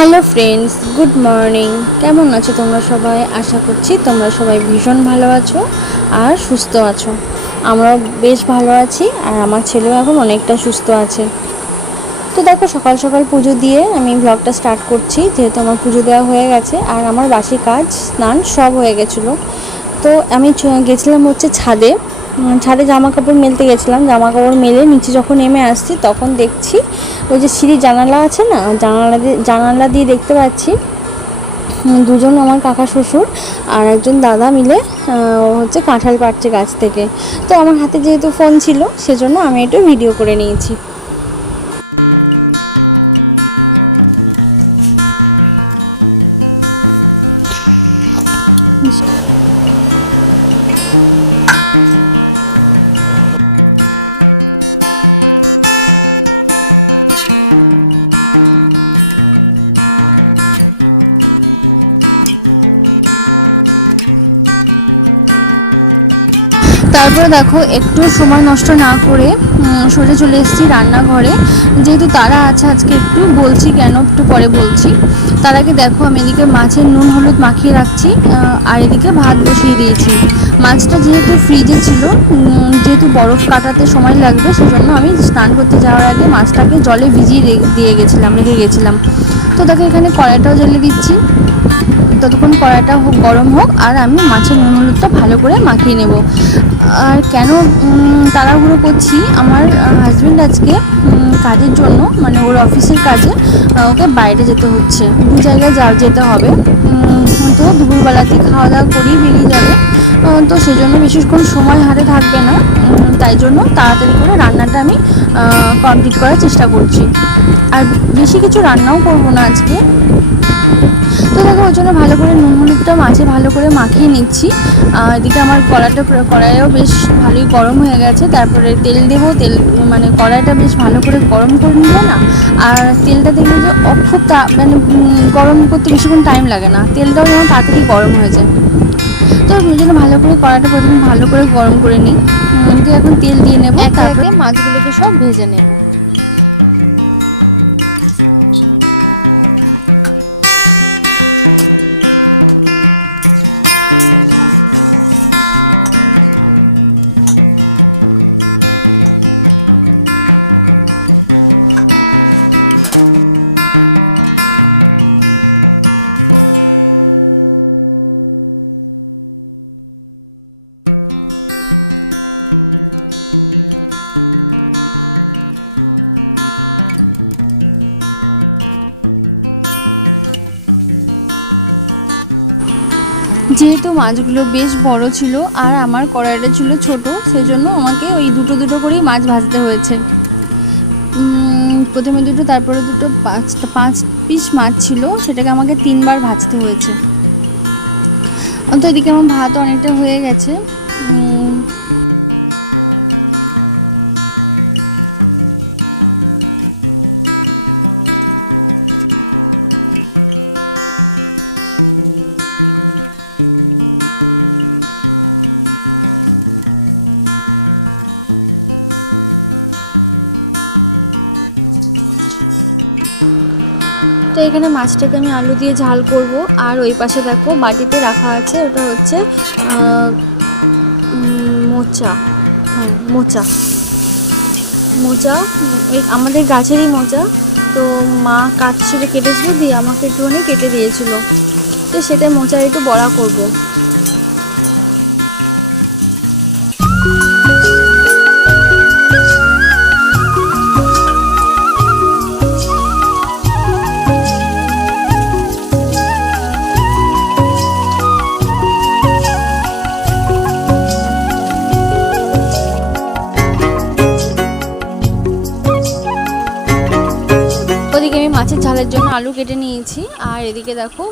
Hello friends good morning কেমন আছো তোমরা সবাই? আশা করছি তোমরা সবাই ভীষণ ভালো আছো আর সুস্থ আছো। আমরাও বেশ ভালো আছি আর আমার ছেলেও এখন অনেকটা সুস্থ আছে। তো দেখো, সকাল সকাল পুজো দিয়ে আমি ব্লগটা স্টার্ট করছি, যেহেতু আমার পুজো দেওয়া হয়ে গেছে আর আমার বাসি কাজ, স্নান সব হয়ে গেছিল। তো আমি গেছিলাম হচ্ছে ছাদে। ছাদে জামা কাপড় মেলতে গেছিলাম। জামা কাপড় মেলে নিচে যখন নেমে আসছি, তখন দেখছি ওই যে সিঁড়ির জানালা আছে না? জানালা দিয়ে জানালা দিয়ে দেখতে পাচ্ছি দুজন আমার কাকা শ্বশুর আর একজন দাদা মিলে হচ্ছে কাঁঠাল পাড়ছে গাছ থেকে। তো আমার হাতে যেহেতু ফোন ছিল, সেজন্য আমি একটু ভিডিও করে নিয়েছি। দেখো, একটু সময় নষ্ট না করে সোজা চলে এসেছি রান্নাঘরে। যেহেতু তারা আছে, আজকে একটু বলছি কেন, একটু পরে বলছি। তার আগে দেখো, আমি এদিকে মাছের নুন হলুদ মাখিয়ে রাখছি আর এদিকে ভাত বসিয়ে দিয়েছি। মাছটা যেহেতু ফ্রিজে ছিল যেহেতু বরফ কাটাতে সময় লাগবে, সেজন্য আমি স্নান করতে যাওয়ার আগে মাছটাকে জলে ভিজিয়ে দিয়ে গেছিলাম, রেখে গেছিলাম। তো দেখো এখানে কড়াইটাও জ্বালিয়ে দিচ্ছি। ততক্ষণ কড়াইটা হোক গরম হোক, আর আমি মাছের নুন ভালো করে মাখিয়ে নেব। আর কেন তাড়াহুড়ো করছি, আমার হাজব্যান্ড আজকে কাজের জন্য মানে ওর অফিসের কাজে ওকে বাইরে যেতে হচ্ছে। দু জায়গায় যা যেতে হবে। তো দুপুরবেলাতে খাওয়া দাওয়া করেই বেরিয়ে যাবে। তো সেজন্য করে সময় হাতে থাকবে না। তাই জন্য তাড়াতাড়ি করে রান্নাটা আমি কমপ্লিট করার চেষ্টা করছি। আর বেশি কিছু রান্নাও করব না আজকে। তো দেখো ওই জন্য ভালো করে নুন, হলুদটা মাছে ভালো করে মাখিয়ে নিচ্ছি। এদিকে আমার কড়াইটা কড়াইও বেশ ভালোই গরম হয়ে গেছে। তারপরে তেল দেবো। তেল মানে কড়াইটা বেশ ভালো করে গরম করে নিলে না আর তেলটা দেখবে যে অ- খুব তা- মানে গরম করতে বেশিক্ষণ টাইম লাগে না। তেলটাও যেমন তাড়াতাড়ি গরম হয়ে যায়। তো ওই জন্য ভালো করে কড়াইটা প্রথমে ভালো করে গরম করে নিই। উম, এখন তেল দিয়ে নেব। তারপরে মাছগুলোকে সব ভেজে নেব মাছগুলো বেশ বড় ছিল আর আমার কড়াইটা ছিল ছোট, সেজন্য আমাকে ওই দুটো দুটো করেই মাছ ভাজতে হয়েছে। প্রথমে দুটো, তারপরে দুটো, পাঁচটা, পাঁচ পিস মাছ ছিল, সেটাকে আমাকে তিনবার ভাজতে হয়েছে। তো এদিকে আমার ভাত অনেকটা হয়ে গেছে। এখানে মাছটাকে আমি আলু দিয়ে ঝাল করব। আর ওই পাশে দেখো বাটিতে রাখা আছে, ওটা হচ্ছে মোচা। মোচা। মোচা আমাদের গাছেরই মোচা। তো মা কাটছিল কেটেছিল, দিয়ে আমাকে একটুখানি কেটে দিয়েছিল। তো সেটা মোচা একটু বড়া করব। মাছের ঝালের জন্য আলু কেটে নিয়েছি। আর এদিকে দেখো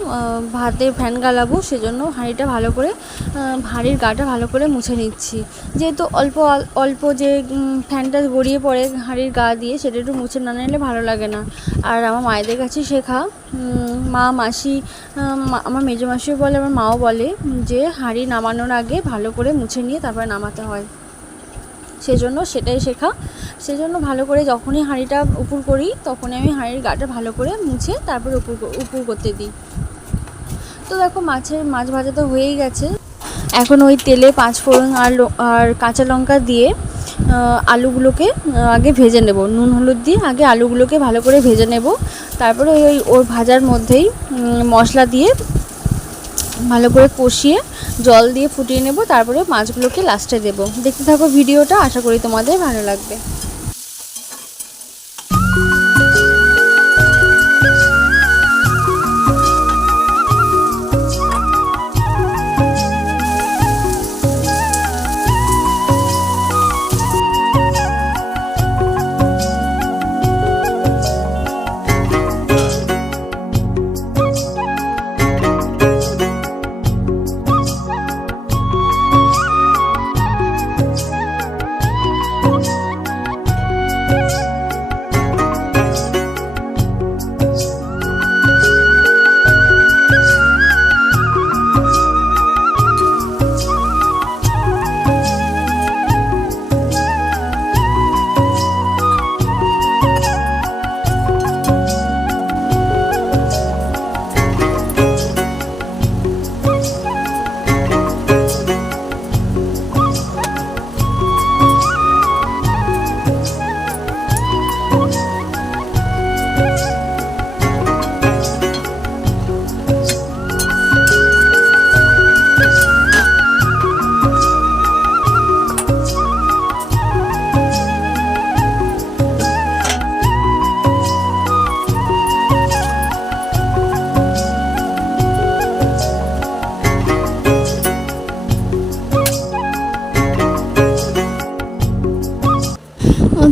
ভাতে ফ্যান গালাবো, সেজন্য হাঁড়িটা ভালো করে হাঁড়ির গাটা ভালো করে মুছে নিচ্ছি। যেহেতু অল্প অল্প যে ফ্যানটা গড়িয়ে পড়ে হাঁড়ির গা দিয়ে, সেটা একটু মুছে না নিলে ভালো লাগে না। আর আমার মায়েদের কাছে শেখা মা, মাসি আমার মেজো মাসিও বলে, আমার মাও বলে যে, হাঁড়ি নামানোর আগে ভালো করে মুছে নিয়ে তারপরে নামাতে হয়। সেজন্য সেটাই শেখা। সেজন্য ভালো করে যখনই হাঁড়িটা উপর করি, তখনই আমি হাঁড়ির গাটা ভালো করে মুছে তারপর উপর উপর করতে দিই। তো দেখো মাছের, মাছ ভাজা তো হয়েই গেছে। এখন ওই তেলে পাঁচ ফোড়ন আর আর কাঁচা লঙ্কা দিয়ে আলুগুলোকে আগে ভেজে নেব। নুন, হলুদ দিয়ে আগে আলুগুলোকে ভালো করে ভেজে নেব। তারপরে ওই ওর ভাজার মধ্যেই মশলা দিয়ে ভালো করে কষিয়ে জল দিয়ে ফুটিয়ে নেব তারপরে মাছগুলোকে লাস্টে দেব। দেখতে থাকো ভিডিওটা, আশা করি তোমাদের ভালো লাগবে।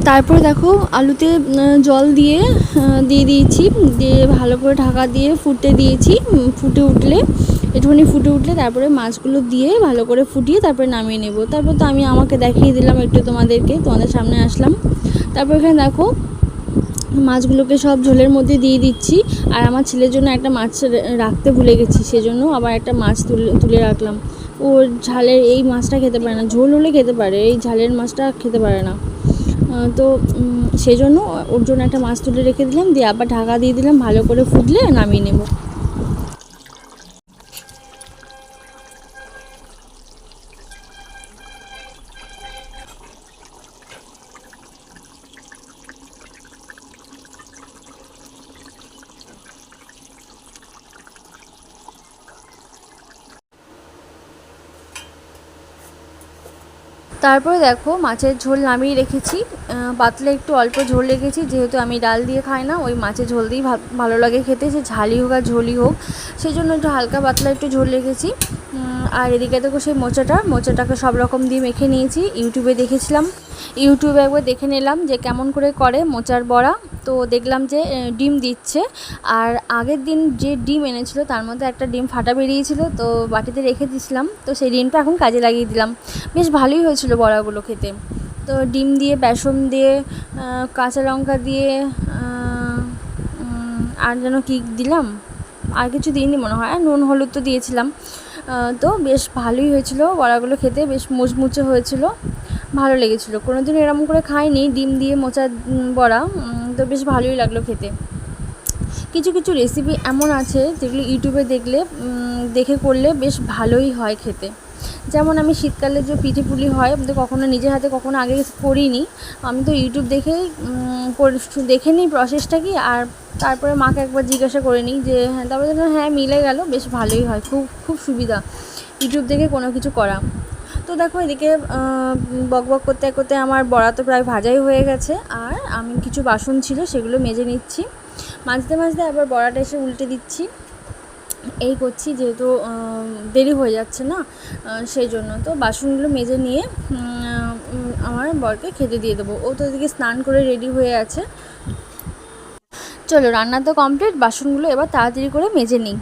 তারপরে দেখো আলুতে জল দিয়ে দিয়ে দিয়েছি। দিয়ে ভালো করে ঢাকা দিয়ে ফুটতে দিয়েছি। ফুটে উঠলে, একটুখানি ফুটে উঠলে তারপরে মাছগুলো দিয়ে ভালো করে ফুটিয়ে তারপরে নামিয়ে নেব। তারপর তো আমি আমাকে দেখিয়ে দিলাম একটু তোমাদেরকে, তোমাদের সামনে আসলাম। তারপর এখানে দেখো, মাছগুলোকে সব ঝোলের মধ্যে দিয়ে দিচ্ছি। আর আমার ছেলের জন্য একটা মাছ রাখতে ভুলে গেছি, সেজন্য আবার একটা মাছ তুলে তুলে রাখলাম। ও ঝালের, এই মাছটা খেতে পারে না, ঝোল হলে খেতে পারে, এই ঝালের মাছটা খেতে পারে না। তো সেই জন্য ওর জন্য একটা মাছ তুলে রেখে দিলাম, দিয়ে আবার ঢাকা দিয়ে দিলাম, ভালো করে ফুটলে নামিয়ে নেব। তারপরে দেখো মাছের ঝোল নামিয়ে রেখেছি। পাতলে একটু অল্প ঝোল রেখেছি, যেহেতু আমি ডাল দিয়ে খাই না, ওই মাছের ঝোল দিয়েই ভালো লাগে খেতে সে ঝালি হোক আর ঝোলই হোক। সেই জন্য একটু হালকা পাতলা একটু ঝোল রেখেছি। আর এদিকে দেখো সেই মোচাটা, মোচাটাকে সব রকম দিয়ে মেখে নিয়েছি। ইউটিউবে দেখেছিলাম। ইউটিউবে একবার দেখে নিলাম যে কেমন করে করে মোচার বড়া। তো দেখলাম যে ডিম দিচ্ছে। আর আগের দিন যে ডিম এনেছিল, তার মধ্যে একটা ডিম ফাটা বেরিয়েছিল, তো বাটিতে রেখে দিয়েছিলাম তো সেই ডিমটা এখন কাজে লাগিয়ে দিলাম। বেশ ভালোই হয়েছিল বড়াগুলো খেতে। তো ডিম দিয়ে, বেসন দিয়ে কাঁচা লঙ্কা দিয়ে আর যেন কি দিলাম? আর কিছু দিইনি মনে হয়। নুন, হলুদ তো দিয়েছিলাম। তো বেশ ভালোই হয়েছিল বড়াগুলো খেতে। বেশ মুচমুচে হয়েছিল। ভালো লেগেছিলো। কোনো দিন এরকম করে খাইনি ডিম দিয়ে মোচা বড়া তো বেশ ভালোই লাগল খেতে। কিছু কিছু রেসিপি এমন আছে যেগুলো ইউটিউবে দেখলে দেখে করলে বেশ ভালোই হয় খেতে। যেমন আমি শীতকালে যে পিঠে পুলি হয় আমি তো কখনো নিজের হাতে কখনো আগে করিনি। আমি তো ইউটিউব উম, দেখে নিই প্রসেসটা কি আর তারপরে মাকে একবার জিজ্ঞাসা করে নিই যে হ্যাঁ তারপরে হ্যাঁ মিলে গেল বেশ ভালোই হয় খুব খুব সুবিধা। ইউটিউব দেখে কোনো কিছু করা। তো দেখো এদিকে বক বক করতে করতে আমার বড়া তো প্রায় ভাজাই হয়ে গেছে। আর আমি কিছু বাসন ছিল সেগুলো মেজে নিচ্ছি। মাঝতে মাজতে আবার বড়াটা এসে উল্টে দিচ্ছি। এই করছি যেহেতু দেরি হয়ে যাচ্ছে না সেই জন্য। তো বাসনগুলো মেজে নিয়ে আমার বরকে খেতে দিয়ে দেবো। ও তো এদিকে স্নান করে রেডি হয়ে আছে। চলো, রান্না তো কমপ্লিট বাসনগুলো এবার তাড়াতাড়ি করে মেজে নিই।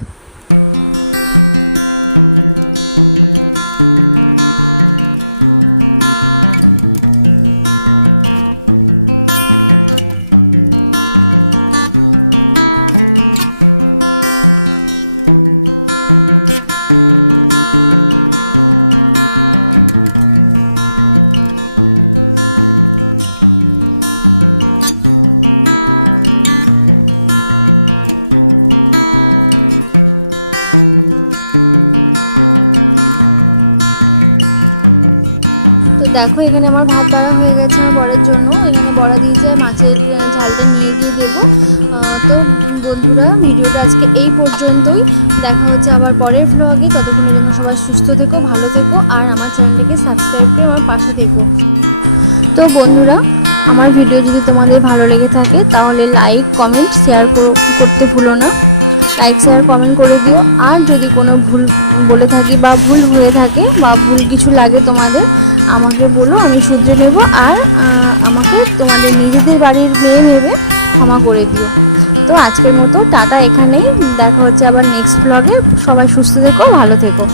বন্ধুরা, ভিডিওটা আজকে এই পর্যন্তই। দেখা হচ্ছে আবার পরের ব্লগে ততক্ষণের জন্য সবাই সুস্থ থেকো, ভালো থেকো, আর আমার চ্যানেলটাকে সাবস্ক্রাইব করে আমার পাশে থেকো। তো বন্ধুরা, আমার ভিডিও যদি তোমাদের ভালো লেগে থাকে, তাহলে লাইক কমেন্ট শেয়ার করতে ভুলো না। লাইক শেয়ার কমেন্ট করে দিও। আর যদি কোনো ভুল বলে থাকি বা ভুল হয়ে থাকে বা ভুল কিছু লাগে তোমাদের, আমাকে বলো, আমি শুনতে দেবো। আর আমাকে তোমাদের নিজেদের বাড়ির মেয়ে ভেবে ক্ষমা করে দিও। তো আজকের মতো, টাটা এখানেই। দেখা হচ্ছে আবার নেক্সট ব্লগে সবাই সুস্থ থেকো, ভালো থেকো।